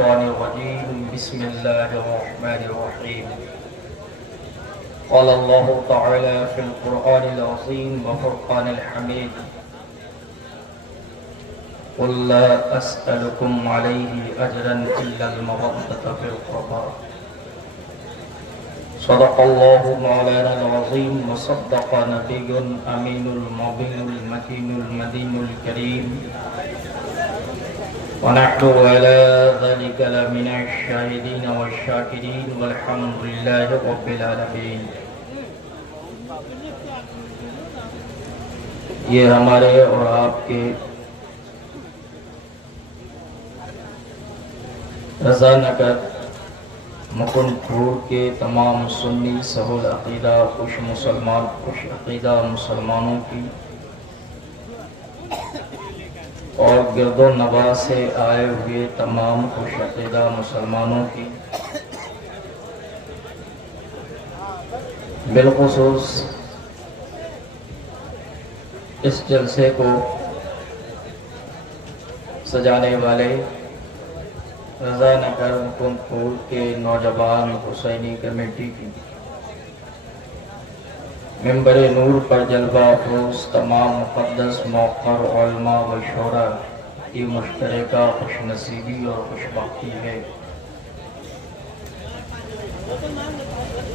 الشيطان الرجيم بسم الله الرحمن الرحيم قال الله تعالى في القرآن العظيم وفرقان الحميد قل لا أسألكم عليه أجرا إلا المودة في القربى صدق الله مولانا العظيم وصدق نبي أمين المبين المتين المدين الكريم ونحن على ذلك لمن الشاهدين والشاكرين والحمد لله رب العالمين. یہ ہمارے اور آپ کے رضا نگر مکن پھور کے تمام سنی سہول عقیدہ خوش عقیدہ مسلمانوں کی اور گرد و نواح سے آئے ہوئے تمام خوش عقیدہ مسلمانوں کی بالخصوص اس جلسے کو سجانے والے رضا نگر مکن پھور کے نوجوان حسینی کمیٹی کی ممبر نور پر جلوہ افروز تمام مقدس موقر علماء و شعراء کی مشترکہ خوش نصیبی اور خوش بختی ہے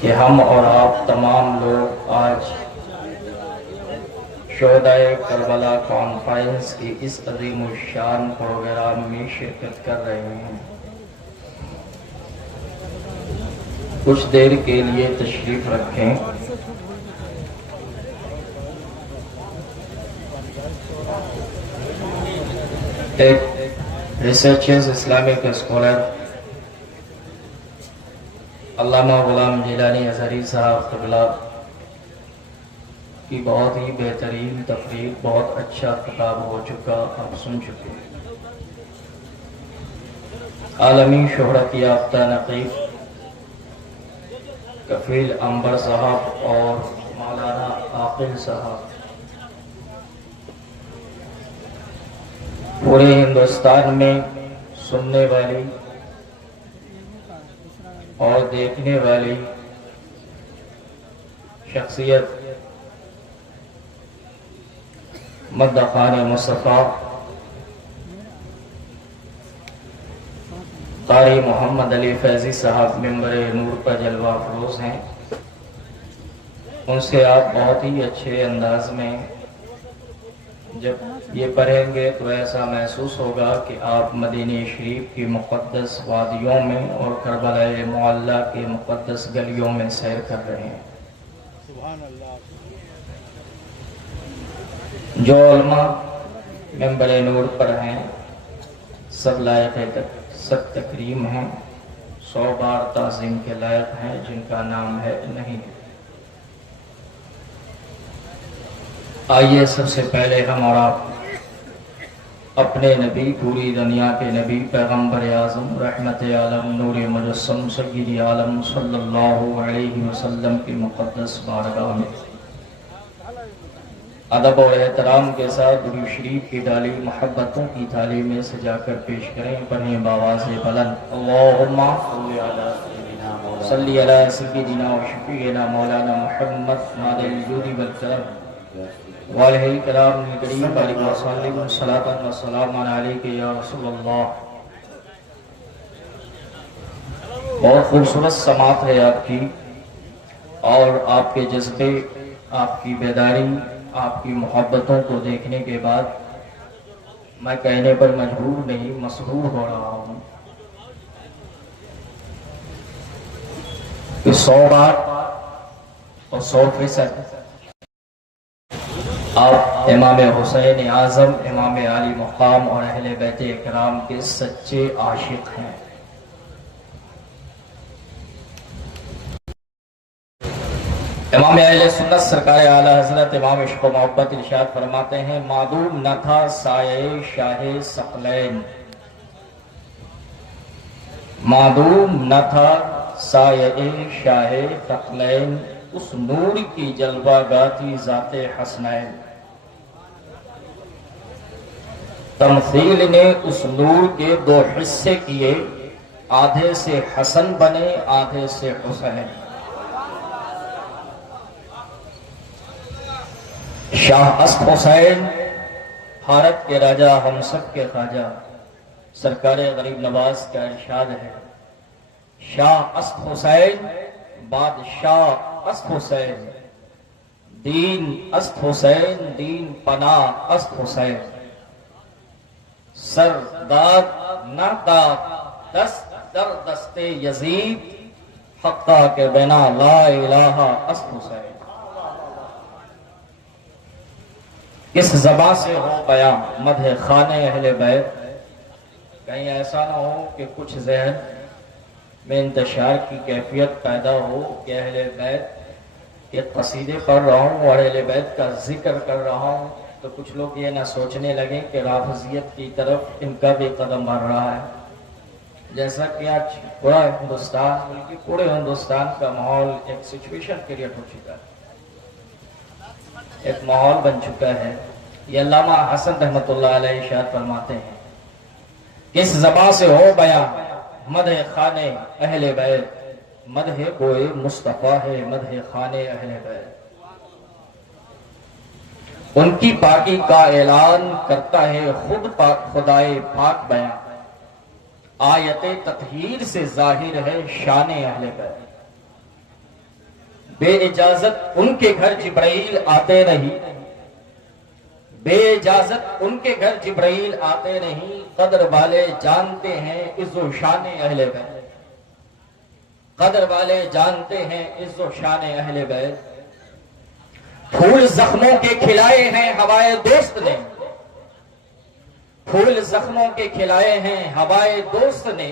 کہ ہم اور آپ تمام لوگ آج شہدائے کربلا کانفرنس کی اس عظیم الشان پروگرام میں شرکت کر رہے ہیں. کچھ دیر کے لیے تشریف رکھیں. ایک ریسرچرز اسلامک اسکالر علامہ غلام جیلانی ازہری صاحب قبلہ کی بہت ہی بہترین تقریر، بہت اچھا خطاب ہو چکا، آپ سن چکے. عالمی شہرت یافتہ نقیب کفیل عنبر صاحب اور مولانا عاقل صاحب پورے ہندوستان میں سننے والی اور دیکھنے والی شخصیت مدخان مصطفیٰ قاری محمد علی فیضی صاحب ممبر نور پر جلوہ افروز ہیں. ان سے آپ بہت ہی اچھے انداز میں جب یہ پڑھیں گے تو ایسا محسوس ہوگا کہ آپ مدینہ شریف کی مقدس وادیوں میں اور کربلا معلیٰ کے مقدس گلیوں میں سیر کر رہے ہیں. سبحان اللہ. جو علماء ممبر نور پر ہیں سب لائق سب تکریم ہیں، 100 بار تعظیم کے لائق ہیں، جن کا نام ہے نہیں. آئیے سب سے پہلے ہم اور آپ اپنے نبی، پوری دنیا کے نبی، پیغمبر اعظم، رحمت عالم، نور مجسم، سید عالم صلی اللہ علیہ وسلم کی مقدس بارگاہ میں ادب اور احترام کے ساتھ درود شریف کی ڈالی محبتوں کی تھالی میں سجا کر پیش کریں. پڑھیں بآواز بلند اللہم صلی علی سیدنا و شفیعنا مولانا محمد نادر الجود والکرم وعلیہ الکرام الکریم علیہ وسلم صلاۃ و سلام علیک یا رسول اللہ. بہت خوبصورت سماعت ہے آپ کی، اور آپ کے جذبے، آپ کی بیداری، آپ کی محبتوں کو دیکھنے کے بعد میں کہنے پر مجبور نہیں، مسرور ہو رہا ہوں کہ 100 بار اور 100% آپ امام حسین اعظم، امام علی مقام اور اہل بیت اکرام کے سچے عاشق ہیں. امام اہل سنت سرکار اعلی حضرت امام عشق و محبت ارشاد فرماتے ہیں معدوم نہ تھا سایہ شاہ ثقلین، معدوم نہ تھا سایہ شاہ ثقلین، اس نور کی جلوہ گاتی ذات حسنین. تمثیل نے اس نور کے 2 حصے کیے، آدھے سے حسن بنے آدھے سے حسین۔ شاہ است حسین بھارت کے راجہ ہم سب کے خواجہ سرکار غریب نواز کا ارشاد ہے، شاہ است حسین بادشاہ است حسین، دین است حسین دین پناہ است حسین، سر داد نہ داد دست در دست یزید، حقہ کے بنا لا الہ است حسین۔ کس زبان سے ہو بیاں مدح خانہ اہل بیت، کہیں ایسا نہ ہو کہ کچھ ذہن میں انتشار کی کیفیت پیدا ہو کہ اہل بیت کے قصیدے پڑھ رہا ہوں اور اہل بیت کا ذکر کر رہا ہوں تو کچھ لوگ یہ نہ سوچنے لگیں کہ رافضیت کی طرف ان کا بھی قدم بڑھ رہا ہے۔ جیسا کہ آج پورا ہندوستان بلکہ پورے ہندوستان کا ماحول ایک سچویشن کریٹ ہو چکا ہے، ایک ماحول بن چکا ہے۔ یہ علامہ حسن رحمۃ اللہ علیہ ارشاد فرماتے ہیں، کس زبان سے ہو بیاں مدح خانے اہل بیت، مدح کوئے مصطفیٰ ہے مدح خانے اہل بیت۔ ان کی پاکی کا اعلان کرتا ہے خود خدائے پاک بیاں، آیت تطہیر سے ظاہر ہے شان اہل بیت۔ بے اجازت ان کے گھر جبرائیل آتے نہیں، بے اجازت ان کے گھر جبرائیل آتے نہیں، قدر والے جانتے ہیں عز و شان اہل بیت، قدر والے جانتے ہیں عز و شان اہل بیت۔ پھول زخموں کے کھلائے ہیں ہوائے دوست نے، پھول زخموں کے کھلائے ہیں ہوائے دوست نے،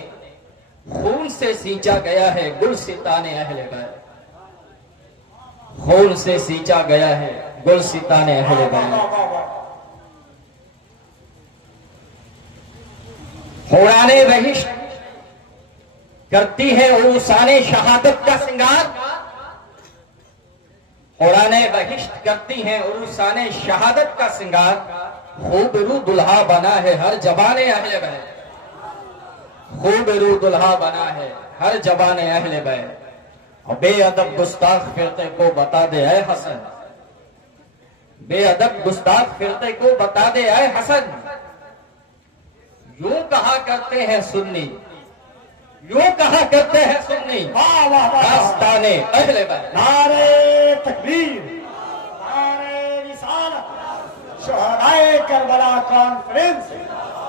خون سے سینچا گیا ہے گلستان اہل بیت، خون سے سینچا گیا ہے گلستان اہل بیت۔ حوران بہشت کرتی ہے عروسان شہادت کا سنگار، حوران بہشت کرتی ہیں عروسان شہادت کا سنگار، خوب رو دلہا بنا ہے ہر جبان اہل بیت، خوب رو دلہا بنا ہے ہر جبان اہل بیت۔ اور بے ادب گستاخ فرقے کو بتا دے اے حسن، بے ادب گستاخ فرقے کو بتا دے اے حسن، یوں کہا کرتے ہیں سنی، یوں کہا کرتے ہیں سنی، داستان اہل بیت۔ نعرے تکبیر، نعرے رسالت، شہدائے کربلا کانفرنس،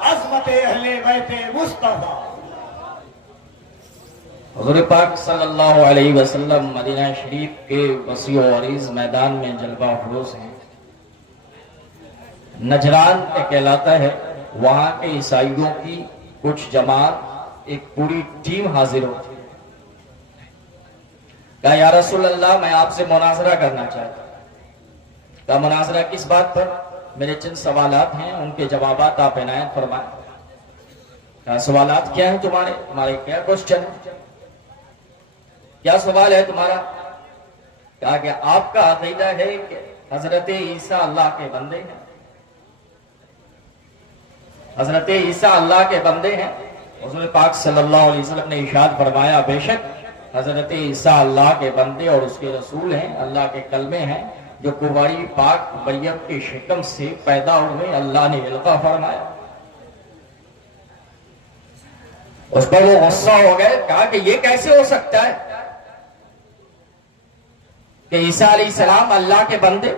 عظمت اہل بیت مصطفیٰ۔ حضور پاک صلی اللہ علیہ وسلم مدینہ شریف کے وسیع و عریض میدان میں جلوہ افروز ہیں۔ نجران کہلاتا ہے، وہاں کے عیسائیوں کی کچھ جماعت ایک پوری ٹیم حاضر ہوتی ہے۔ کہا یا رسول اللہ میں آپ سے مناظرہ کرنا چاہتا ہوں۔ کہا مناظرہ کس بات پر؟ میرے چند سوالات ہیں ان کے جوابات آپ عنایت فرمائیں۔ کہا سوالات کیا ہیں تمہارے کیا کوسچن ہے؟ کیا سوال ہے تمہارا؟ کہا کہ آپ کا عقیدہ ہے کہ حضرت عیسیٰ اللہ کے بندے ہیں، حضرت عیسیٰ اللہ کے بندے ہیں۔ حضور پاک صلی اللہ علیہ وسلم نے ارشاد فرمایا بے شک حضرت عیسیٰ اللہ کے بندے اور اس کے رسول ہیں، اللہ کے کلمے ہیں جو کنواری پاک مریم کے شکم سے پیدا ہوئے، اللہ نے القا فرمایا۔ اس پر وہ غصہ ہو گئے، کہا کہ یہ کیسے ہو سکتا ہے کہ عیسیٰ علیہ السلام اللہ کے بندے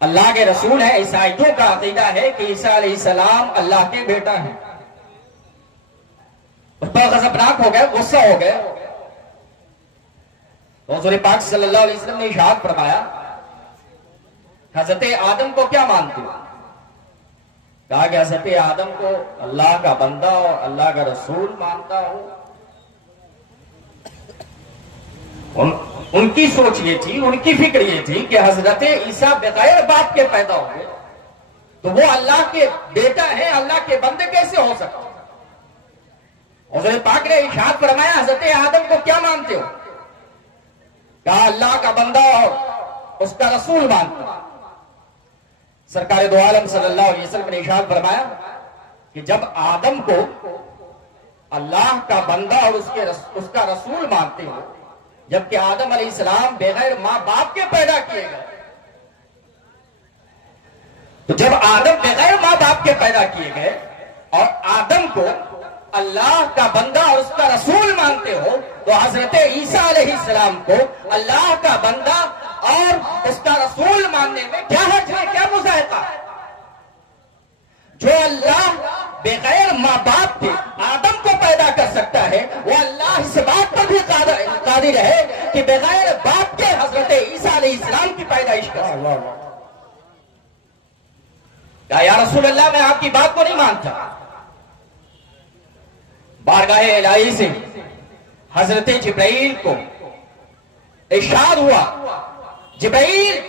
اللہ کے رسول ہیں؟ عیسائیوں کا عقیدہ ہے کہ عیسیٰ علیہ السلام اللہ کے بیٹا ہیں۔ اس پر غضبناک ہو گئے، غصہ ہو گئے۔ تو حضور پاک صلی اللہ علیہ وسلم نے ارشاد فرمایا حضرت آدم کو کیا مانتے ہو؟ کہا کہ حضرت آدم کو اللہ کا بندہ اور اللہ کا رسول مانتا ہوں۔ ان کی سوچ یہ تھی، ان کی فکر یہ تھی کہ حضرت عیسیٰ بغیر باپ کے پیدا ہوئے تو وہ اللہ کے بیٹا ہے، اللہ کے بندے کیسے ہو سکتے؟ حضور پاک نے ارشاد فرمایا حضرت آدم کو کیا مانتے ہو؟ کہا اللہ کا بندہ اور اس کا رسول مانتا ہوں۔ سرکار دو عالم صلی اللہ علیہ وسلم نے ارشاد فرمایا کہ جب آدم کو اللہ کا بندہ اور اس کا رسول مانتے ہو، جبکہ آدم علیہ السلام بغیر ماں باپ کے پیدا کیے گئے. تو جب آدم بغیر ماں باپ کے پیدا کیے گئے اور آدم کو اللہ کا بندہ اور اس کا رسول مانتے ہو، تو حضرت عیسیٰ علیہ السلام کو اللہ کا بندہ اور اس کا رسول ماننے میں کیا حرج ہے، کیا مذائقہ ہے؟ جو اللہ بغیر ماں باپ کے آدم کو پیدا کر سکتا ہے، وہ اللہ اس بات پر بھی قادر ہے کہ بغیر باپ کے حضرت عیسیٰ علیہ السلام کی پیدائش کر سکتا ہے. یا رسول اللہ میں آپ کی بات کو نہیں مانتا. بارگاہ الہی سے حضرت جبرائیل کو ارشاد ہوا، جبرائیل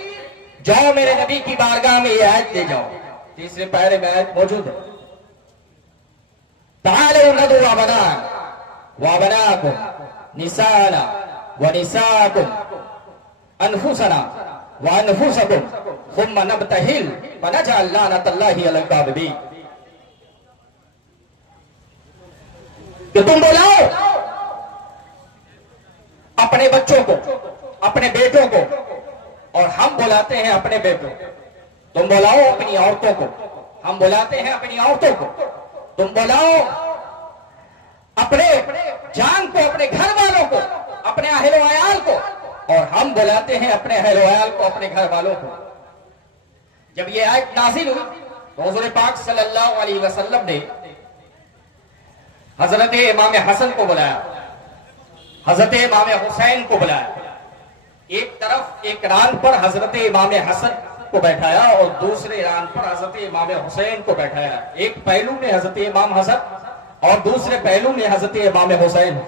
جاؤ میرے نبی کی بارگاہ میں یہ آیت لے جاؤ. تیسرے پہرے میں آیت موجود ہے، تعالوا ندعو ابناءنا وابناءکم نساءنا ونساءکم انفسنا وانفسکم ثم نبتہل فنجعل لعنۃ اللہ علی الکاذبین. کہ تم بلاؤ اپنے بچوں کو، اپنے بیٹوں کو، اور ہم بلاتے ہیں اپنے بیٹوں کو. تم بلاؤ اپنی عورتوں کو، ہم بلاتے ہیں اپنی عورتوں کو. تم بلاؤ اپنے جان کو، اپنے گھر والوں کو، اپنے اہل و عیال کو، اور ہم بلاتے ہیں اپنے اہل و عیال کو، اپنے گھر والوں کو. جب یہ آیت نازل ہوئی تو حضور پاک صلی اللہ علیہ وسلم نے حضرت امام حسن کو بلایا، حضرت امام حسین کو بلایا. ایک طرف ایک ران پر حضرت امام حسن کو بیٹھایا اور دوسرے ران پر حضرت امام حسین کو بیٹھایا. ایک پہلو میں حضرت امام حسن اور دوسرے پہلو میں حضرت امام حسین،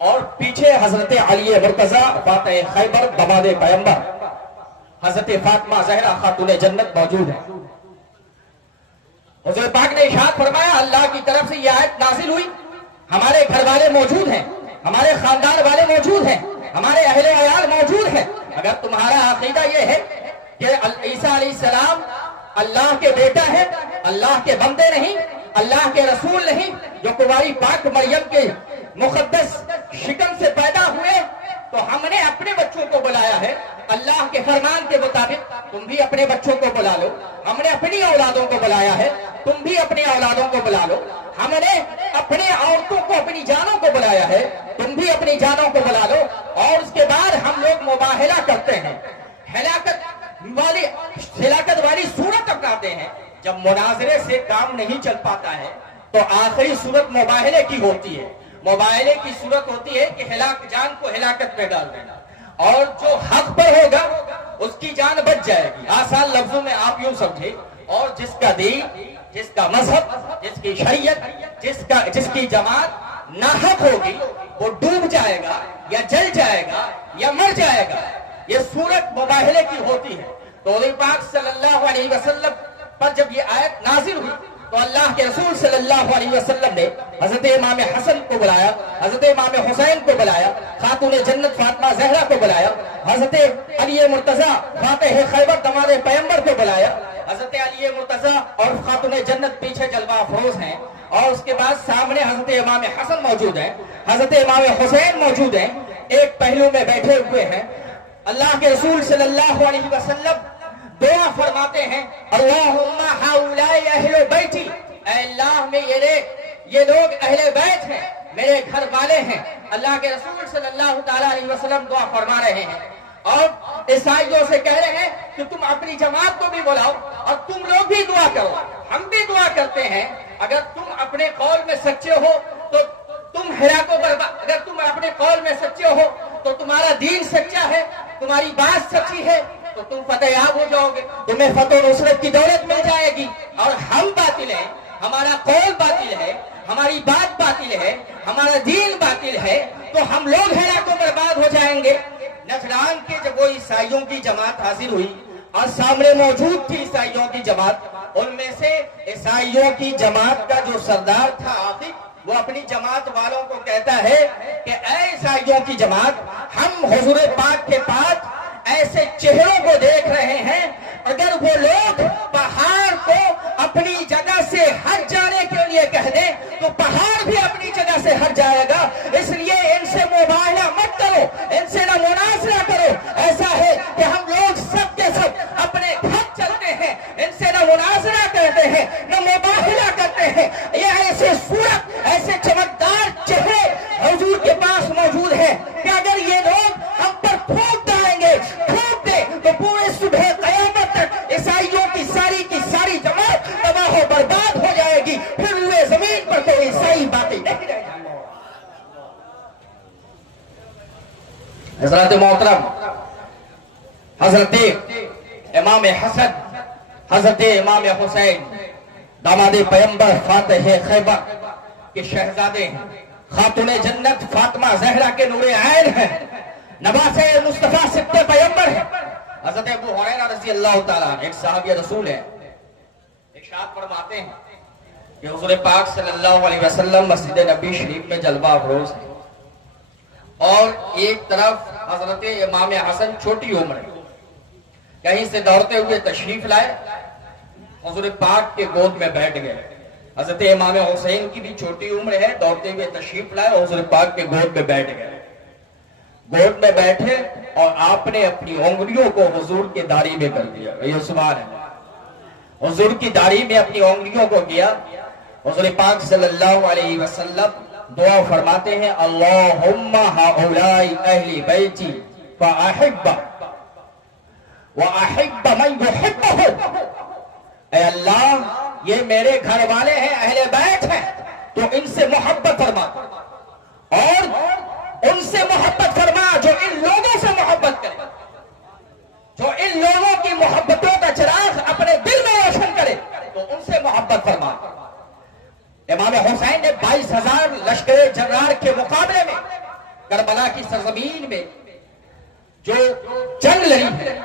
اور پیچھے حضرت علی مرتضی فاتح خیبر دماد پیغمبر حضرت فاطمہ زہرا خاتون جنت موجود ہے. حضور پاک نے ارشاد فرمایا، اللہ کی طرف سے یہ آیت نازل ہوئی، ہمارے گھر والے موجود ہیں، ہمارے خاندان والے موجود ہیں، ہمارے اہل و عیال موجود ہیں. اگر تمہارا عقیدہ یہ ہے کہ عیسیٰ علیہ السلام اللہ کے بیٹا ہے، اللہ کے بندے نہیں، اللہ کے رسول نہیں، جو کنواری پاک مریم کے مقدس شکم سے پیدا ہوئے، تو ہم نے اپنے بچوں کو بلایا ہے اللہ کے فرمان کے مطابق. تم بھی اپنے بچوں کو بلا لو. ہم نے اپنی اولادوں کو بلایا ہے، تم بھی اپنی اولادوں کو بلا لو. ہم نے اپنے عورتوں کو، اپنی جانوں کو بلایا ہے، تم بھی اپنی جانوں کو بلا لو. اور اس کے بعد ہم لوگ مباہلہ کرتے ہیں، ہلاکت والی صورت اپناتے ہیں. جب مناظرے سے کام نہیں چل پاتا ہے تو آخری صورت مباہلے کی ہوتی ہے. مباہلے کی صورت ہوتی ہے کہ جان کو ہلاکت میں ڈال دینا، اور جو حق پر ہوگا اس کی جان بچ جائے گی. آسان لفظوں میں آپ یوں سمجھے، اور جس کا دین، جس کا مذہب، جس کی شریعت، جس کی جماعت ناحق ہوگی وہ ڈوب جائے گا یا جل جائے گا یا مر جائے گا. یہ صورت مباہلے کی ہوتی ہے. تو حضور پاک صلی اللہ علیہ وسلم پر جب یہ آیت نازل ہوئی تو اللہ کے رسول صلی اللہ علیہ وسلم نے حضرت امام حسن کو بلایا، حضرت امام حسین کو بلایا، خاتون جنت فاطمہ زہرا کو بلایا، حضرت علی مرتضی فاتح خیبر دماد پیغمبر کو بلایا. حضرت علی مرتضی اور خاتون جنت پیچھے جلوہ افروز ہیں، اور اس کے بعد سامنے حضرت امام حسن موجود ہیں، حضرت امام حسین موجود ہیں، ایک پہلو میں بیٹھے ہوئے ہیں. اللہ کے رسول صلی اللہ علیہ وسلم دعا فرماتے ہیں، اللہم ہؤلاء اہل بیتی، اے اللہ میں یہ لوگ اہل بیت ہیں، میرے گھر والے ہیں. اللہ کے رسول صلی اللہ تعالی علیہ وسلم دعا فرما رہے ہیں اور عیسائیوں سے کہہ رہے ہیں کہ تم اپنی جماعت کو بھی بلاؤ اور تم لوگ بھی دعا کرو. ہم بھی دعا کرتے ہیں، اگر تم اپنے قول میں سچے ہو تو تم ہلاکو برباد، اگر تم اپنے قول میں سچے ہو تو تمہارا دین سچا ہے، تمہاری بات سچی ہے، تو تم فتح یاب ہو جاؤ گے، تمہیں فتح و نصرت کی دولت مل جائے گی. اور ہم باطل ہیں، ہمارا قول باطل ہے، ہماری بات باطل ہے، ہمارا دین باطل ہے، تو ہم لوگ ہلاک و برباد ہو جائیں گے. نجران کے جب وہ عیسائیوں کی جماعت حاضر ہوئی اور سامنے موجود تھی عیسائیوں کی جماعت، ان میں سے عیسائیوں کی جماعت کا جو سردار تھا عاقب، وہ اپنی جماعت والوں کو کہتا ہے کہ اے عیسائیوں کی جماعت، ہم حضور پاک کے پاس ایسے چہروں کو دیکھ رہے ہیں اگر وہ لوگ پہاڑ کو اپنی جگہ سے ہٹ جانے کے لیے کہہ دیں تو پہاڑ بھی اپنی جگہ سے ہٹ جائے گا. اس لیے ان سے مباہلہ مت کرو, ان سے نہ مناظرہ کرو. ایسا ہے کہ ہم لوگ سب کے سب اپنے گھر چلتے ہیں, ان سے نہ مناظرہ کرتے ہیں نہ مباہلہ کرتے ہیں. یہ ایسے صورت, ایسے چمکدار چہرے حضور کے پاس موجود ہیں کہ اگر یہ لوگ ہم پر پھونک ڈالیں گے, پھونک دے تو پورے صبح قیامت تک عیسائیوں کی ساری جماعت تباہ و برباد ہو جائے گی. پھر ہوئے زمین پر کوئی عیسائی باقی نہیں رہ جائے گا. حضرت محترم, حضرت امام حسن, حضرت امام حسین داماد پیمبر فاتح خیبر کے شہزادے ہیں, خاتون جنت فاطمہ زہرا کے نور عین ہیں, نواسے مصطفیٰ سبط پیمبر ہیں. حضرت ابو ہریرہ رضی اللہ تعالیٰ ایک صحابی رسول ہے, ارشاد فرماتے ہیں کہ حضور پاک صلی اللہ علیہ وسلم مسجد نبی شریف میں جلوہ افروز ہیں, اور ایک طرف حضرت امام حسن چھوٹی عمر ہے, کہیں سے دوڑتے ہوئے تشریف لائے, حضور پاک کے گود میں بیٹھ گئے. حضرت امام حسین کی بھی چھوٹی عمر ہے, دوڑتے ہوئے تشریف لائے, حضور پاک کے گود میں بیٹھ گئے. گود میں بیٹھے اور آپ نے اپنی انگلیوں کو حضور کی داڑھی میں کر دیا. یہ سبحان اللہ, حضور کی داڑھی میں اپنی انگلیوں کو کیا. حضور پاک صلی اللہ علیہ وسلم دعا فرماتے ہیں, اللہم ہؤلاء اہل بیتی فاحب واحب من یحبہ. اے اللہ, یہ میرے گھر والے ہیں, اہل بیت ہیں, تو ان سے محبت فرما, اور ان سے محبت فرما جو ان لوگوں سے محبت کرے, جو ان لوگوں کی محبتوں کا چراغ اپنے دل میں روشن کرے, تو ان سے محبت فرما. امام حسین نے 22,000 لشکر جرار کے مقابلے میں کربلا کی سرزمین میں جو جنگ لڑی ہے,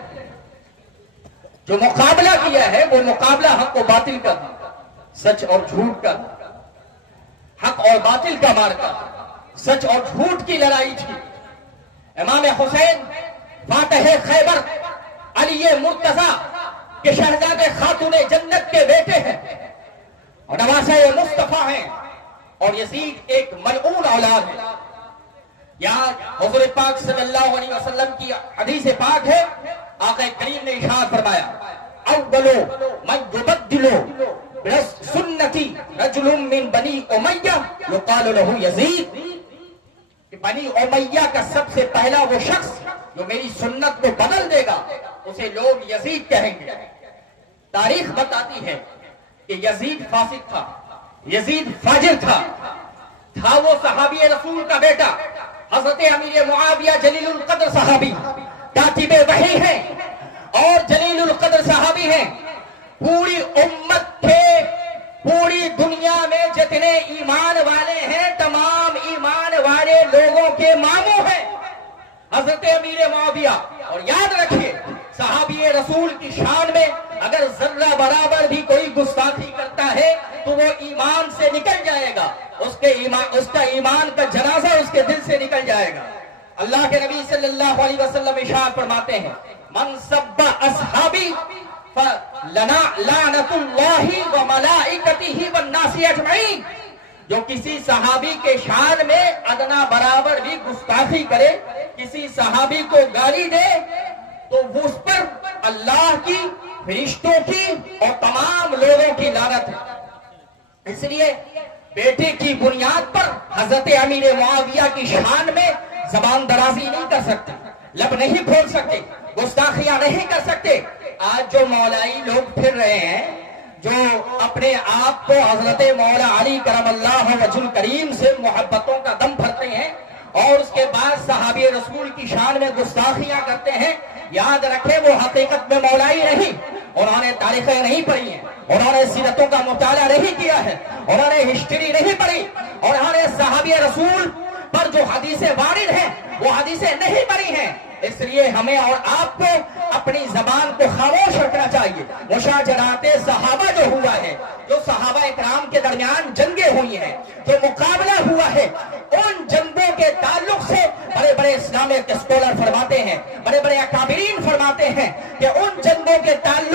جو مقابلہ کیا ہے, وہ مقابلہ حق و باطل کا, سچ اور جھوٹ کا, حق اور باطل کا مارکا, سچ اور جھوٹ کی لڑائی تھی. امام حسین فاتح خیبر علی مرتضی کے شہزادے خاتون جنت کے بیٹے ہیں, اور نواسہ مصطفیٰ ہیں, اور یزید ایک ملعون اولاد ہے. یہاں حضور پاک صلی اللہ علیہ وسلم کی حدیث پاک ہے, آقا کریم نے ارشاد فرمایا, اولو من یبدلو سنتی رجل من بنی امیہ یقال له یزید. کہ بنی امیہ کا سب سے پہلا وہ شخص جو میری سنت کو بدل دے گا, اسے لوگ یزید کہیں گے. تاریخ بتاتی ہے کہ یزید فاسق تھا, یزید فاجر تھا. وہ صحابی رسول کا بیٹا حضرت امیر معاویہ جلیل القدر صحابی, کاتب وحی ہیں اور جلیل القدر صحابی ہیں. پوری امت کے, پوری دنیا میں جتنے ایمان والے ہیں, تمام ایمان والے لوگوں کے ماموں ہیں حضرت امیر معاویہ. اور یاد رکھیے, صحابی رسول کی شان میں اگر ذرہ برابر بھی کوئی گستاخی کرتا ہے تو وہ ایمان سے نکل جائے گا, اس کا ایمان کا جنازہ اس کے دل سے نکل جائے گا. اللہ کے نبی صلی اللہ علیہ وسلم ارشاد فرماتے ہیں, من سب اصحابی فلعنۃ اللہ وملائکتہ والناس اجمعین. جو کسی صحابی کے شان میں ادنا برابر بھی گستاخی کرے, کسی صحابی کو گالی دے, تو وہ اس پر اللہ کی, فرشتوں کی اور تمام لوگوں کی لعنت ہے. اس لیے بیٹے کی بنیاد پر حضرت امیر معاویہ کی شان میں زبان درازی نہیں کر سکتے, لب نہیں کھول سکتے, گستاخیاں نہیں کر سکتے. آج جو مولائی لوگ پھر رہے ہیں, جو اپنے آپ کو حضرت مولا علی کرم اللہ وجہ الکریم سے محبتوں کا دم بھرتے ہیں اور اس کے بعد صحابی رسول کی شان میں گستاخیاں کرتے ہیں, یاد رکھے وہ حقیقت میں مولائی نہیں. انہوں نے تاریخیں نہیں پڑھی ہیں, انہوں نے سیرتوں کا مطالعہ نہیں کیا ہے, انہوں نے ہسٹری نہیں پڑھی, اور انہوں نے صحابی رسول پر جو حدیثیں وارد ہیں وہ حدیثیں نہیں پڑھی ہیں. اس لیے ہمیں اور آپ کو اپنی زبان کو خاموش رکھنا چاہیے. مشاجرات صحابہ جو ہوا ہے, جو صحابہ اکرام کے درمیان جنگیں ہوئی ہیں, جو مقابلہ ہوا ہے, ان جنگوں کے تعلق سے بڑے بڑے اسلامک اسکالر فرماتے ہیں, بڑے بڑے اکابرین فرماتے ہیں کہ ان جنگوں کے تعلق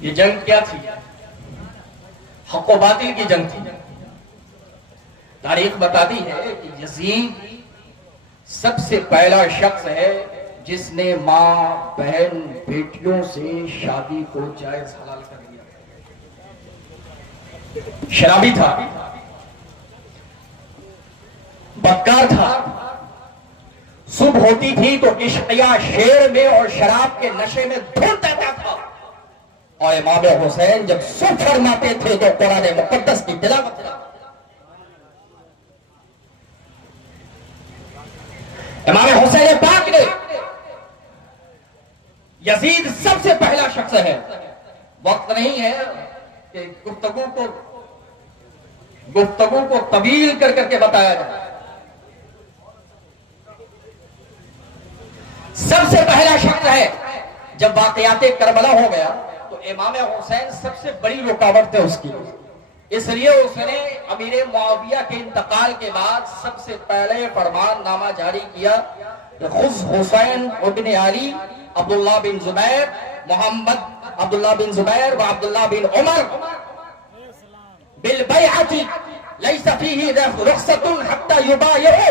یہ جنگ کیا تھی؟ حق و باطل کی جنگ تھی. تاریخ بتاتی ہے کہ یزید سب سے پہلا شخص ہے جس نے ماں بہن بیٹیوں سے شادی کو جائز حلال کر دیا. شرابی تھا، بدکار تھا، صبح ہوتی تھی تو عشقیہ شعر میں اور شراب کے نشے میں دھن دیتا تھا، اور امام حسین جب صبح فرماتے تھے تو قرآن مقدس کی تلاوت کرتے تھے. امام حسین پاک نے یزید سب سے پہلا شخص ہے. وقت نہیں ہے کہ گفتگو کو طویل کر کے بتایا جائے. سب سے پہلا شخص ہے. جب واقعات کربلا ہو گیا تو امام حسین سب سے بڑی رکاوٹ تھے اس کی. اس لیے اس نے امیر معاویہ کے انتقال کے بعد سب سے پہلے فرمان نامہ جاری کیا کہ خذ حسین ابن علی عبداللہ بن زبیر محمد عبداللہ بن زبیر و عبداللہ بن عمر بالبیعۃ لیس فیہ رخصۃ حتی یبایعوا.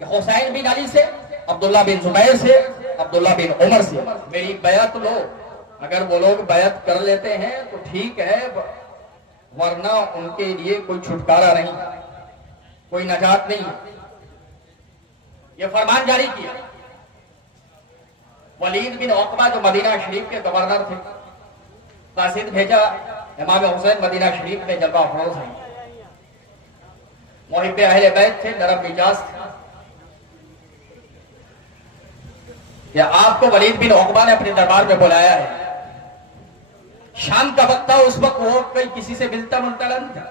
کہ حسین بن علی سے، عبداللہ بن زبیر سے، عبداللہ بن عمر سے میری بیعت لو. اگر وہ لوگ بیعت کر لیتے ہیں تو ٹھیک ہے، ورنہ ان کے لیے کوئی چھٹکارا نہیں، کوئی نجات نہیں. یہ فرمان جاری کیا. ولید بن عقبہ جو مدینہ شریف کے گورنر تھے، قاصد بھیجا امام حسین مدینہ شریف میں جلوہ افروز ہیں. محب اہل بیت تھے، نرم مزاج تھے. کہ آپ کو ولید بن عقبہ نے اپنے دربار میں بلایا ہے. شام کا وقت تھا، اس وقت وہ کسی سے ملتا نہیں تھا.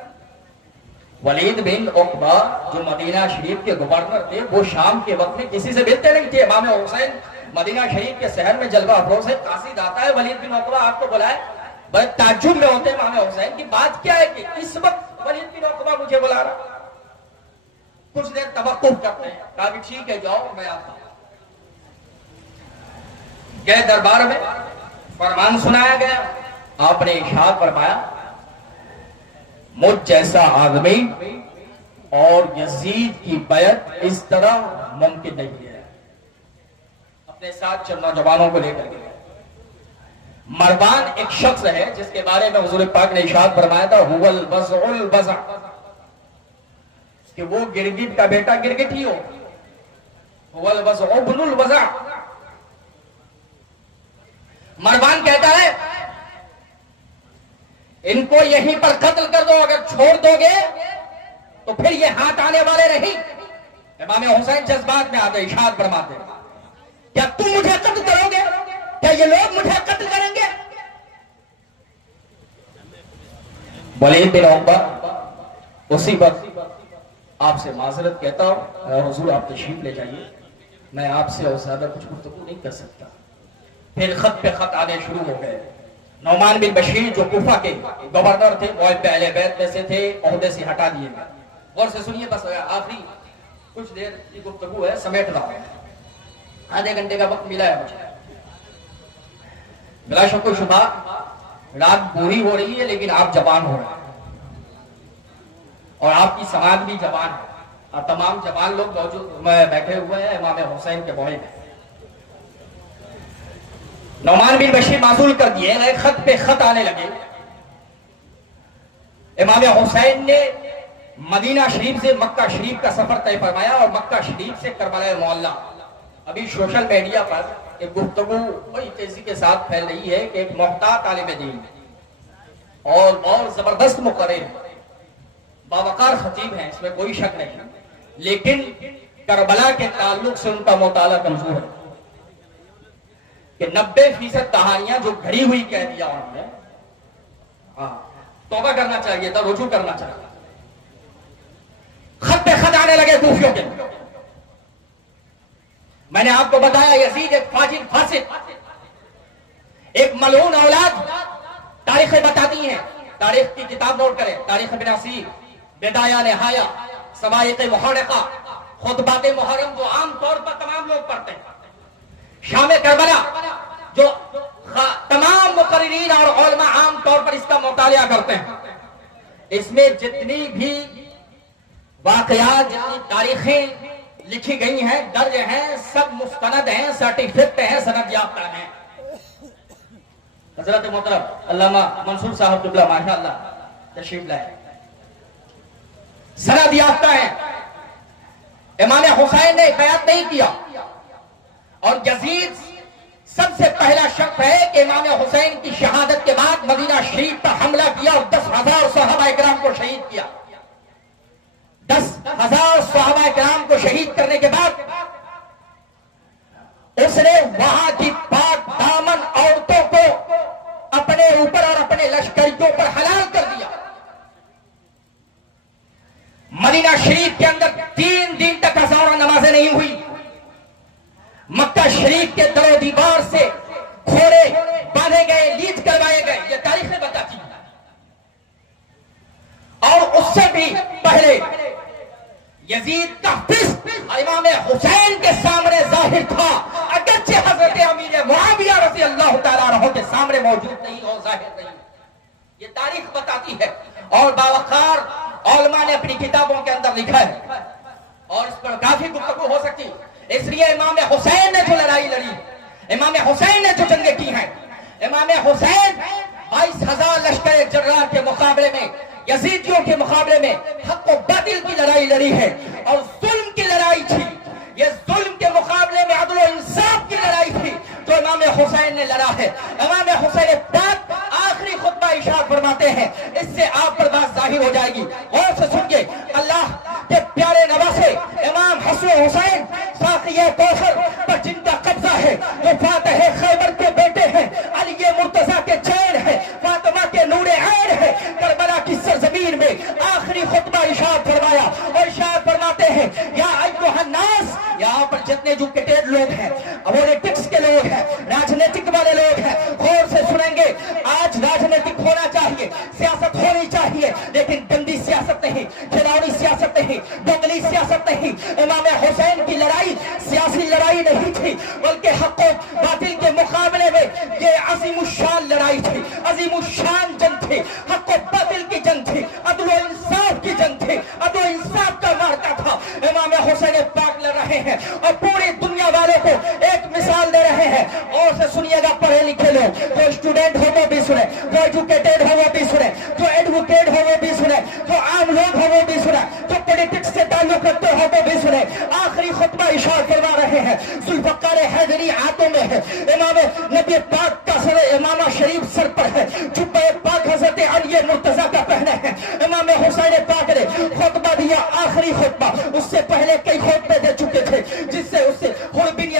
ولید بن عقبہ جو مدینہ شریف کے گورنر تھے، وہ شام کے وقت میں کسی سے ملتے نہیں تھے. امام حسین مدینہ شریف کے شہر میں جلوہ افروز ہے، قاصد آتا ہے، ولید بن عقبہ آپ کو بلائے. بڑے تعجب میں ہوتے امام حسین کی بات کیا ہے کہ اس وقت ولید بن عقبہ مجھے بلا رہا. کچھ دیر توقف کرتے ہیں، کہا کہ ٹھیک ہے جاؤ میں آتا ہوں. گئے دربار میں، فرمان سنایا گیا. آپ نے ارشاد فرمایا مجھ جیسا آدمی اور یزید کی بیعت اس طرح ممکن نہیں ہے. اپنے ساتھ چند نوجوانوں کو لے کر گئے. مروان ایک شخص ہے جس کے بارے میں حضور پاک نے ارشاد فرمایا تھا هو البزع البزع، کہ وہ گرگٹ کا بیٹا گرگٹ ہی ہو. هو البزع ابن البزع. مروان کہتا ہے ان کو یہیں پر قتل کر دو، اگر چھوڑ دو گے تو پھر یہ ہاتھ آنے والے نہیں. امام حسین جذبات میں آتے ارشاد فرماتے کیا تم مجھے قتل کرو گے؟ کیا یہ لوگ مجھے قتل کریں گے؟ ولید بن عقبہ اسی وقت آپ سے معذرت کہتا ہوں حضور آپ تشریف لے جائیے، میں آپ سے اور زیادہ کچھ گفتگو نہیں کر سکتا. پھر خط پہ خط آنے شروع ہو گئے. نعمان بن بشیر جو کوفہ کے گورنر تھے، محب اہل بیت میں سے تھے، عہدے سے ہٹا دیے گئے. غور سے سنیے، بس آخری کچھ دیر کی گفتگو ہے، سمیٹ رہا ہوں. آدھے گھنٹے کا وقت ملا ہے مجھے. بلا شک و شبہ رات بوری ہو رہی ہے، لیکن آپ جوان ہو رہے ہیں اور آپ کی سماج بھی جوان ہے، اور تمام جوان لوگ موجود بیٹھے ہوئے ہیں امام حسین کے موہے میں. نعمان بن بشیر معزول کر دیے گئے، خط پہ خط آنے لگے. امام حسین نے مدینہ شریف سے مکہ شریف کا سفر طے فرمایا اور مکہ شریف سے کربلا معلی. ابھی سوشل میڈیا پر ایک گفتگو بڑی تیزی کے ساتھ پھیل رہی ہے کہ ایک محتاط عالم دین اور زبردست مقرر باوقار خطیب ہیں، اس میں کوئی شک نہیں، لیکن کربلا کے تعلق سے ان کا مطالعہ کمزور ہے. کہ 90% کہانیاں جو گھڑی ہوئی کہہ دیا انہوں نے. توبہ کرنا چاہیے تھا، رجوع کرنا چاہیے. خط پہ خط آنے لگے کوفیوں کے. میں نے آپ کو بتایا یزید ایک فاجر فاسق، ایک ملعون اولاد. تاریخیں بتاتی ہیں، تاریخ کی کتاب نوٹ کریں، تاریخ ابن اسیر، بدایہ نہایہ، سوائق محرقہ، خطبات محرم جو عام طور پر تمام لوگ پڑھتے ہیں. شام کربلا جو تمام مطالعہ کرتے ہیں اس میں جتنی بھی واقعات جتنی تاریخیں لکھی گئی ہیں درج ہیں سب مستند ہیں سرٹیفکیٹ ہیں سند یافتہ ہیں. حضرت محترم علامہ منصور صاحب قبلہ ماشاء اللہ تشریف لائے سند یافتہ ہیں. امام حسین نے بیعت نہیں کیا اور یزید سب سے پہلا شک ہے کہ امام حسین کی شہادت کے بعد مدینہ شریف پر حملہ کیا اور 10,000 صحابہ کرام کو شہید کیا. 10,000 صحابہ کرام کو شہید کرنے کے بعد اس نے وہاں کی پاک دامن عورتوں کو اپنے اوپر اور اپنے لشکریوں پر حلال کر دیا. مدینہ شریف کے اندر 3 دن تک ہزاروں نمازیں نہیں ہوئی. مکہ شریف کے در و دیوار سے گھوڑے باندھے گئے لیڈ کروائے گئے. یہ تاریخیں بتاتی ہیں. اور اس سے بھی پہلے یزید کا فسق امام حسین کے سامنے ظاہر تھا اگرچہ حضرت امیر معاویہ رضی اللہ تعالیٰ عنہ کے سامنے موجود نہیں اور ظاہر نہیں. یہ تاریخ بتاتی ہے اور باوقار علماء نے اپنی کتابوں کے اندر لکھا ہے اور اس پر کافی گفتگو ہو سکتی. اس لیے امام حسین نے جو لڑائی لڑی, امام حسین نے جو جنگیں کی ہیں, امام حسین 22,000 لشکر جرار کے مقابلے میں یزیدیوں کے مقابلے میں حق و باطل کی لڑائی لڑی ہے اور ظلم کی لڑائی تھی. یہ ظلم کے مقابلے میں عدل و انصاف کی لڑائی تھی جو امام حسین نے لڑا ہے. امام حسین پاک آخری خطبہ ارشاد فرماتے ہیں, اس سے آپ پر بات ظاہر ہو جائے گی. غور سے سنیے. اللہ کے پیارے نواسے امام حسن حسین ساقی کوثر پر جن کا قبضہ ہے, جو فاتح خیبر کے بیٹے ہیں, علی مرتضیٰ کے چین ہے, فاطمہ کے نور عین ہے, کربلا کی سرزمین میں آخری خطبہ ارشاد فرمایا اور ارشاد فرماتے ہیں یا ایھا الناس. یہاں پر جتنے ایجوکیٹڈ لوگ ہیں, پولیٹکس کے لوگ ہیں, راجنیتک والے لوگ ہیں, غور سے سنیں گے. آج راجنیتک ہونا چاہیے, سیاست ہونی چاہیے, لیکن گندی سیاست نہیں, کھلاڑی سیاست نہیں, دنگلی سیاست نہیں. امام حسین کی لڑائی سیاسی لڑائی نہیں تھی بلکہ حق و باطل کے مقابلے میں یہ عظیم الشان لڑائی تھی, عظیم الشان جنگ تھی, حق و باطل کی جنگ تھی, عدل و انصاف کی جنگ تھی, عدل و انصاف کا مارکا تھا. امام حسین پاک لڑ رہے ہیں اور پوری دنیا والوں کو ایک مثال دے رہے ہیں. اور سے سنیے گا پڑھے لکھے لوگ, جو اسٹوڈنٹ ہو وہ بھی سنیں, جو ایجوکیٹڈ ہو وہ بھی سنیں, جو ایڈوکیٹ ہو وہ بھی سنیں, جو عام لوگ ہو وہ بھی سنیں, جو پولیٹکس سے تعلق رکھتے ہو وہ بھی سنیں. آخری خطبہ ارشاد فرما رہے ہیں. ذوالفقار حیدری ہاتھوں میں ہے, امام نبی پاک کا سر امامہ شریف سر پر ہے, جبہ پاک حضرت علی مرتضیٰ کا پہنے ہیں. امام حسین پاک نے خطبہ دیا, آخری خطبہ. اس سے پہلے کئی خطبے دے چکے تھے جس سے اس سے حر بن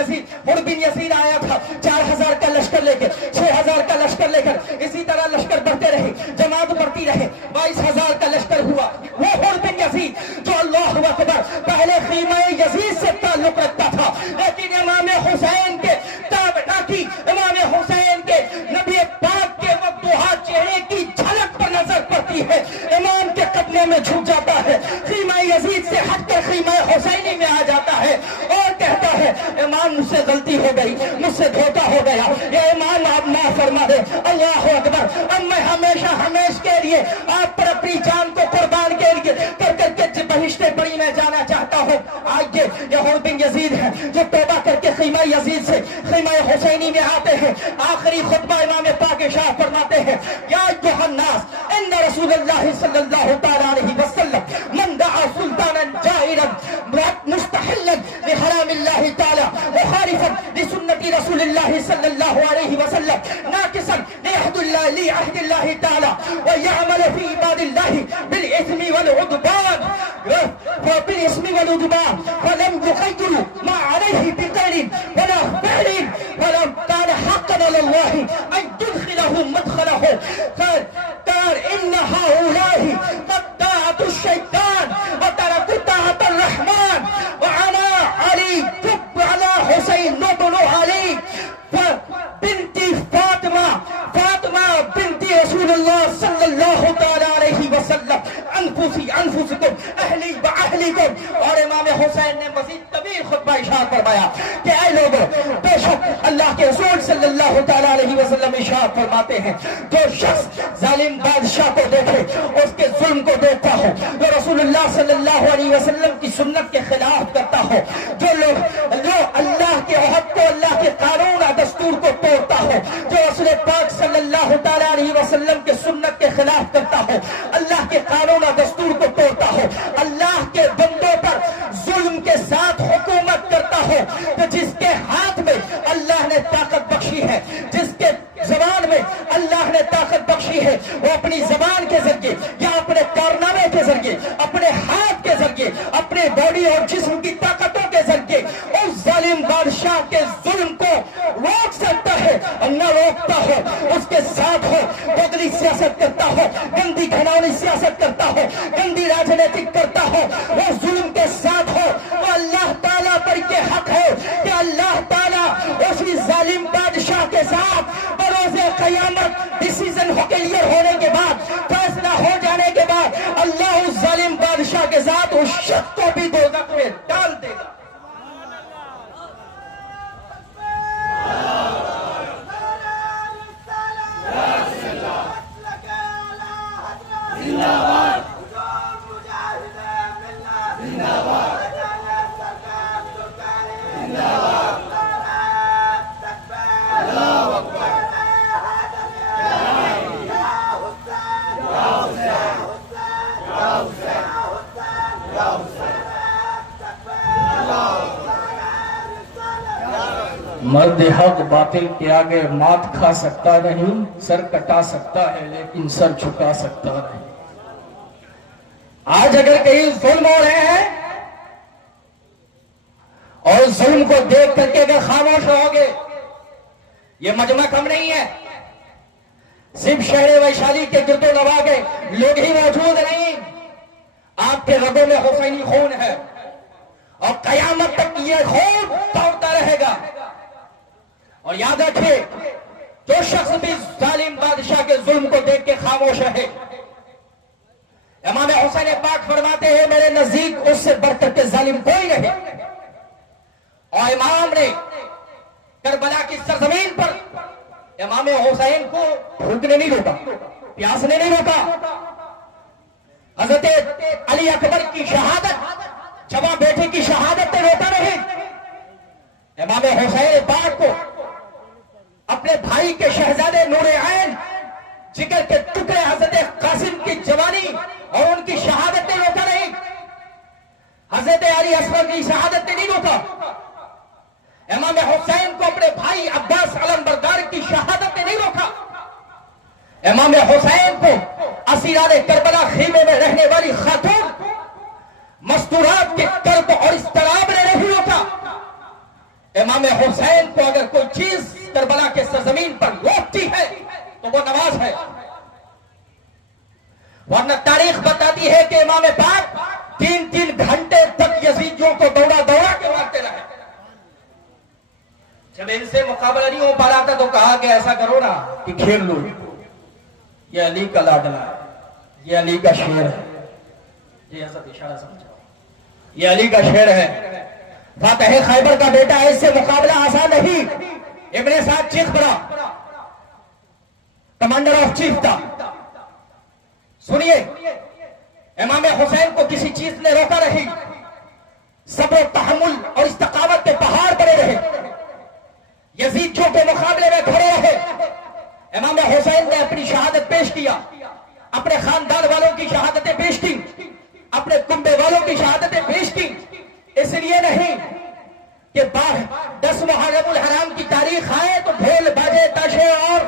یزید آیا تھا 4,000 کا لشکر لے کر, 6,000 کا لشکر لے کر, اسی طرح لشکر بڑھتے رہے, جماعت بڑھتی رہے, 22,000 کا لشکر ہوا. وہ حر بن یزید جو اللہ اکبر پہلے خیمہ یزید سے تعلق رکھتا تھا, لیکن امام حسین کے تابعہ کی, امام حسین کے نبی پاک کے وقتوحا چہرے کی جھلک پر نظر پڑتی ہے, امام کے قدموں میں جھک جاتا ہے, خیمہ یزید سے ہٹ کر خیمہ حسینی میں آ جاتا ہے اور کہتا ہے امام مجھ سے غلطی ہو گئی, مجھ سے دھوکہ ہو گیا, یہ امام آپ معاف فرما دے. اللہ اکبر. اب میں ہمیشہ ہمیش کے لیے آپ پر اپنی جان کو قربان کے لیے کر کر کے بہشت بڑی میں جانا چاہتا ہوں. آئیے یہ حر بن یزید ہے جو توبہ کر کے خیمہ یزید سے خیمہ حسینی میں آتے ہیں. آخری خطبہ امام پاک ارشاد فرماتے ہیں یا ایھا الناس ان رسول اللہ صلی اللہ تعالی علیہ وسلم من دعا سلطانا جائرا مستحلا بحرام اللہ تعالی مخالفا لسنت رسول اللہ صلی اللہ علیہ وسلم ناقصا لعہد اللہ تعالی ويعمل في عباد الله بالإثم والعدوان فلم يغيروا ما عليه بقول ولا فعل فلم كان حقا على الله أن يدخلهم مدخله قال إن هؤلاء قد طاعوا الشيطان وتركوا طاعة الرحمن وعلى علي كب على حسين بن علي بنت فاطمة بنت رسول الله صلى الله تعالى عليه وسلم انفسکم اہلی و اہلیکم. اور امام حسین نے مزید طویل خطبہ ارشاد فرمایا کہ اے لوگوں, بے شک اللہ کے رسول صلی اللہ تعالیٰ علیہ وسلم ارشاد فرماتے ہیں جو شخص ظالم بادشاہ کو دیکھے اس کے ظلم کو دیکھتا ہو، جو رسول اللہ صلی اللہ علیہ وسلم کی سنت کے خلاف کرتا ہو، جو اللہ کے عہد کو، اللہ کے قانون اور دستور کو توڑتا ہو، جو رسول پاک صلی اللہ تعالیٰ علیہ وسلم کے سنت کے خلاف کرتا ہو، اللہ کے قانون اور دستور کو توڑتا ہو، اللہ کے بندوں پر ظلم کے ساتھ حکومت کرتا ہو، تو جس کے ہاتھ میں اللہ نے طاقت بخشی ہے، جس کے زبان میں اللہ نے طاقت بخشی ہے، وہ اپنی زبان کے ذریعے یا اپنے کارنامے کے ذریعے، اپنے ہاتھ کے ذریعے، اپنے باڈی اور جسم کی طاقتوں کے ذریعے اس ظالم بادشاہ کے ظلم کو روک سکتا ہے، اور نہ روکتا ہو اس کے ساتھ ہو، بغلی سیاست کرتا ہو، گندی گھناؤنی سیاست کرتا ہو، گندی راجنیتک کرتا ہو، وہ ظلم کے ساتھ ہو، وہ اللہ تعالیٰ پر یہ حق ہے کہ اللہ تعالیٰ اسی ظالم بادشاہ کے ساتھ بروز قیامت ڈیسیزن کلیئر ہونے کے بعد، فیصلہ ہو جانے کے بعد، اللہ اس ظالم بادشاہ کے ساتھ اس شخص کو بھی دوزخ میں ڈال دے گا۔ مرد حق باطل کے آگے مات کھا سکتا نہیں، سر کٹا سکتا ہے لیکن سر جھکا سکتا نہیں۔ آج اگر کہیں ظلم ہو رہے ہیں اور ظلم کو دیکھ کر کے اگر خاموش رہو گے، یہ مجمع کم نہیں ہے، صرف شہر ویشالی کے گرد و نواح کے لوگ ہی موجود نہیں، آپ کے رگوں میں حسینی خون ہے اور قیامت تک یہ خون دوڑتا رہے گا۔ اور یاد رکھیے، جو شخص بھی ظالم بادشاہ کے ظلم کو دیکھ کے خاموش رہے، امام حسین پاک فرماتے ہیں میرے نزدیک اس سے بڑھ کر کے ظالم کوئی نہیں۔ اور امام نے کربلا کی سرزمین پر امام حسین کو بھوک نے نہیں روکا، پیاس نے نہیں روکا۔ حضرت علی اکبر کی شہادت، جوان بیٹے کی شہادت نے روکا نہیں۔ امام حسین پاک کو اپنے بھائی کے شہزادے نور عین، جگر کے ٹکڑے حضرت قاسم کی جوانی اور ان کی شہادت نے روکا نہیں۔ حضرت علی اصغر کی شہادت نے نہیں روکا۔ امام حسین کو اپنے بھائی عباس علمبردار کی شہادت نے نہیں روکا۔ امام حسین کو اسیران کربلا خیمے میں رہنے والی خاتون مستورات کے کرب اور اضطراب نے نہیں روکا۔ امام حسین کو اگر کوئی چیز کربلا کے سرزمین پر روکتی ہے تو وہ نماز ہے، ورنہ تاریخ بتاتی ہے کہ امام پاک 3 گھنٹے تک یزیدیوں کو دوڑا دوڑا کے مارتے رہے۔ جب ان سے مقابلہ نہیں ہو پا رہا تھا تو کہا کہ ایسا کرو نا کہ کھیل لو، یہ علی کا لاڈلا ہے، یہ علی کا شیر ہے، یہ حضرت اشارہ سمجھا، یہ علی کا شیر ہے، فاتح خیبر کا بیٹا ہے، اس سے مقابلہ آسان نہیں۔ ابن سعد چیخ پڑا، کمانڈر آف چیف تھا۔ سنیے، امام حسین کو کسی چیز نے روکا نہیں، صبر و تحمل اور استقامت کے پہاڑ بنے رہے، یزیدیوں کے مقابلے میں کھڑے رہے۔ امام حسین نے اپنی شہادت پیش کیا، اپنے خاندان والوں کی شہادتیں پیش کی، اپنے کنبے والوں کی شہادتیں پیش کی، اس لیے نہیں کہ 10 محرم الحرام کی تاریخ آئے تو ڈھول باجے تاشے اور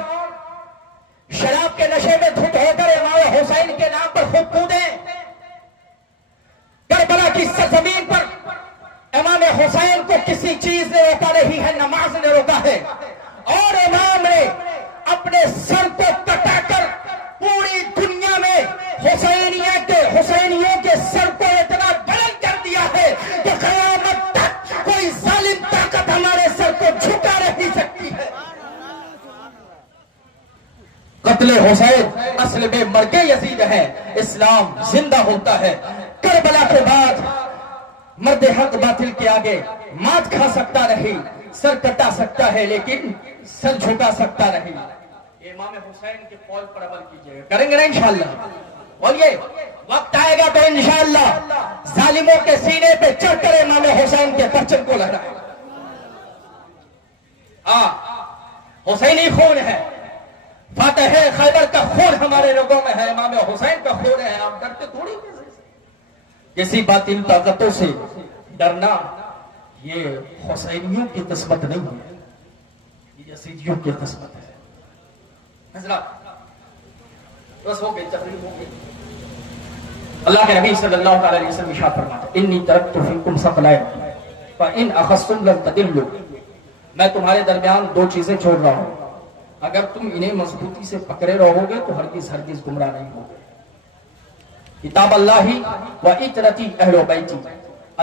شراب کے نشے میں دھت ہو کر امام حسین کے نام پر خود کودیں۔ کربلا کی سرزمین پر امام حسین کو کسی چیز نے روکا نہیں ہے، نماز نے روکا ہے، اور امام نے اپنے سر کو کٹا کر پوری دنیا میں حسینیوں کے سر کو اتنا بلند کر دیا ہے کہ قیامت تک کوئی ظالم طاقت ہمارے سر کو جھکا نہیں سکتی ہے۔ قتل حسین اصل میں مرگ یزید ہے، اسلام زندہ ہوتا ہے۔ کربلا کے بعد مرد حق باطل کے آگے مات کھا سکتا نہیں، سر کٹا سکتا ہے لیکن سر جھکا سکتا نہیں. امام حسین کے قول پر عمل کیجیے گا. کریں گے نا انشاءاللہ؟ بولیے وقت آئے گا تو انشاءاللہ ظالموں کے سینے پہ چڑھ کر امام حسین کے پرچم کو لہرائے. حسینی خون ہے. فاتح خیبر کا خون ہمارے لوگوں میں ہے. امام حسین کا خون ہے. آپ ڈرتے تھوڑی کسی باطل طاقتوں سے ڈرنا یہ حسینیوں کی قسمت نہیں ہے, یہ یزیدیوں کی قسمت ہے. حضرات بس ہو گئی, تقریر ہو گئی. اللہ کے نبی صلی اللہ علیہ وسلم ارشاد فرماتے ہیں انی ترکت فیکم ثقلین فان اخذتم لن تضلوا. میں تمہارے درمیان دو چیزیں چھوڑ رہا ہوں, اگر تم انہیں مضبوطی سے پکڑے رہو گے تو ہرگز گمراہ نہیں ہوگے. کتاب اللہ و اطرتی اہل بیتی,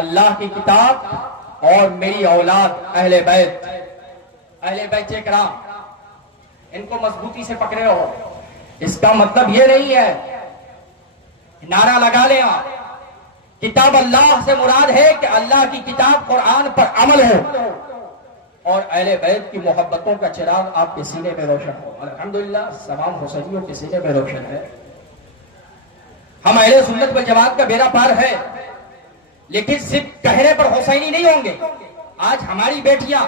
اللہ کی کتاب اور میری اولاد اہل بیت کرام, ان کو مضبوطی سے پکڑے رہو. اس کا مطلب یہ نہیں ہے نعرہ لگا لیں آپ. کتاب اللہ سے مراد ہے کہ اللہ کی کتاب قرآن پر عمل ہو اور اہل بیت کی محبتوں کا چراغ آپ کے سینے میں روشن ہو. الحمدللہ تمام حسینیوں کے سینے میں روشن ہے. ہم اہل سنت والجماعت کا بیڑا پار ہے, لیکن صرف کہنے پر حسینی نہیں ہوں گے. آج ہماری بیٹیاں,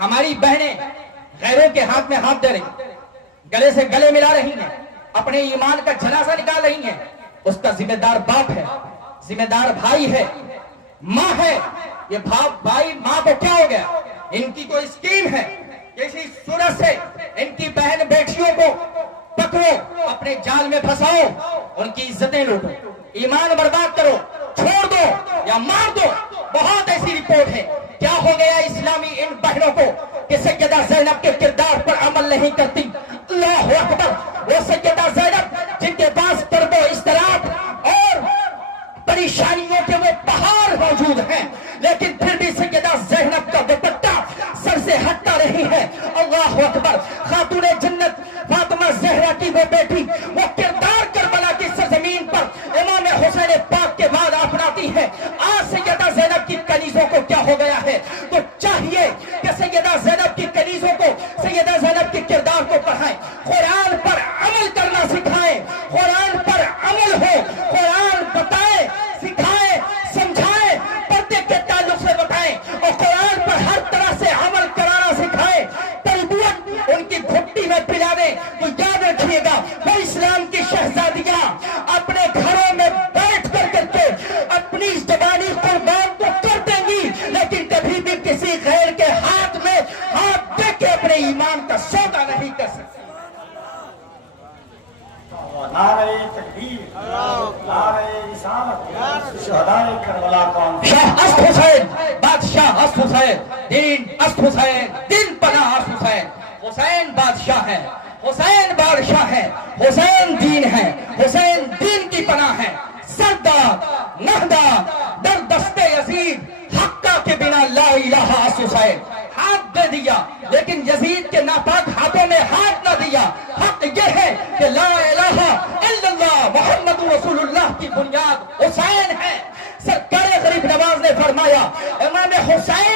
ہماری بہنیں غیروں کے ہاتھ میں ہاتھ دے رہی ہیں, گلے سے گلے ملا رہی ہیں, اپنے ایمان کا جنازہ نکال رہی ہیں. اس کا ذمہ دار باپ ہے, ذمہ دار بھائی ہے, ماں ہے. یہ بھائی ماں کو کیا ہو گیا؟ ان کی کوئی اسکیم ہے, کسی صورت سے ان کی بہن بیٹیوں کو پکڑو, اپنے جال میں پھنساؤ, ان کی عزتیں لوٹو, ایمان برباد کرو, چھوڑ دو یا مار دو. بہت ایسی رپورٹ ہے. کیا ہو گیا اسلامی ان بہنوں کو کہ سیدہ زینب کے کردار پر عمل نہیں کرتی. اللہ اکبر. وہ سیدہ زینب جن کے پاس درد و اضطراب اور پریشانیوں کے وہ پہاڑ موجود ہیں, لیکن پھر بھی سیدہ زینب کا دوپٹہ سر سے ہٹتا نہیں ہے. اللہ اکبر. خاتون جنت فاطمہ زہرا کی وہ بیٹی, وہ کردار کربلا کی سرزمین پر امام حسین پاک کے بعد اپناتی ہے. آج سیدہ زینب کی کنیزوں کو کیا ہو گیا ہے؟ تو چاہیے کہ سیدہ زینب کی کنیزوں کو, سیدہ زینب کے کردار کو پڑھائیں, قرآن پر عمل کرنا سکھائیں, قرآن پر عمل ہو, قرآن بتائیں, سکھائیں, سمجھائیں, پردے کے تعلق سے بتائیں اور قرآن پر ہر طرح سے عمل کرانا سکھائیں. تربیت ان کی گھٹی میں پلا دیں. تو یاد رکھیے گا وہ اسلام کی شہزادیاں اپنے گھروں میں بیٹھ کر کے اپنی زبانی قربان تو کر دیں گی, لیکن کبھی بھی کسی غیر کے ہاتھ میں ہاتھ دے کے اپنے ایمان کا سودا نہیں کر سکتے. نعرہ تکبیر, نعرہ رسالت, شہدائے کربلا کون. شاہ است حسین, بادشاہ است حسین, دین است حسین, دین پناہ است حسین. حسین بادشاہ ہے, حسین بادشاہ ہے, حسین دین ہے, حسین دین کی پناہ ہے. سردار نہدار در دستے یزید حقہ کے بنا لا الہ اس حسین. ہاتھ دے دیا لیکن یزید کے ناپاک ہاتھوں میں ہاتھ نہ دیا. حق یہ ہے کہ لا الہ الا اللہ محمد رسول اللہ کی بنیاد حسین ہے. سرکار غریب نواز نے فرمایا امام حسین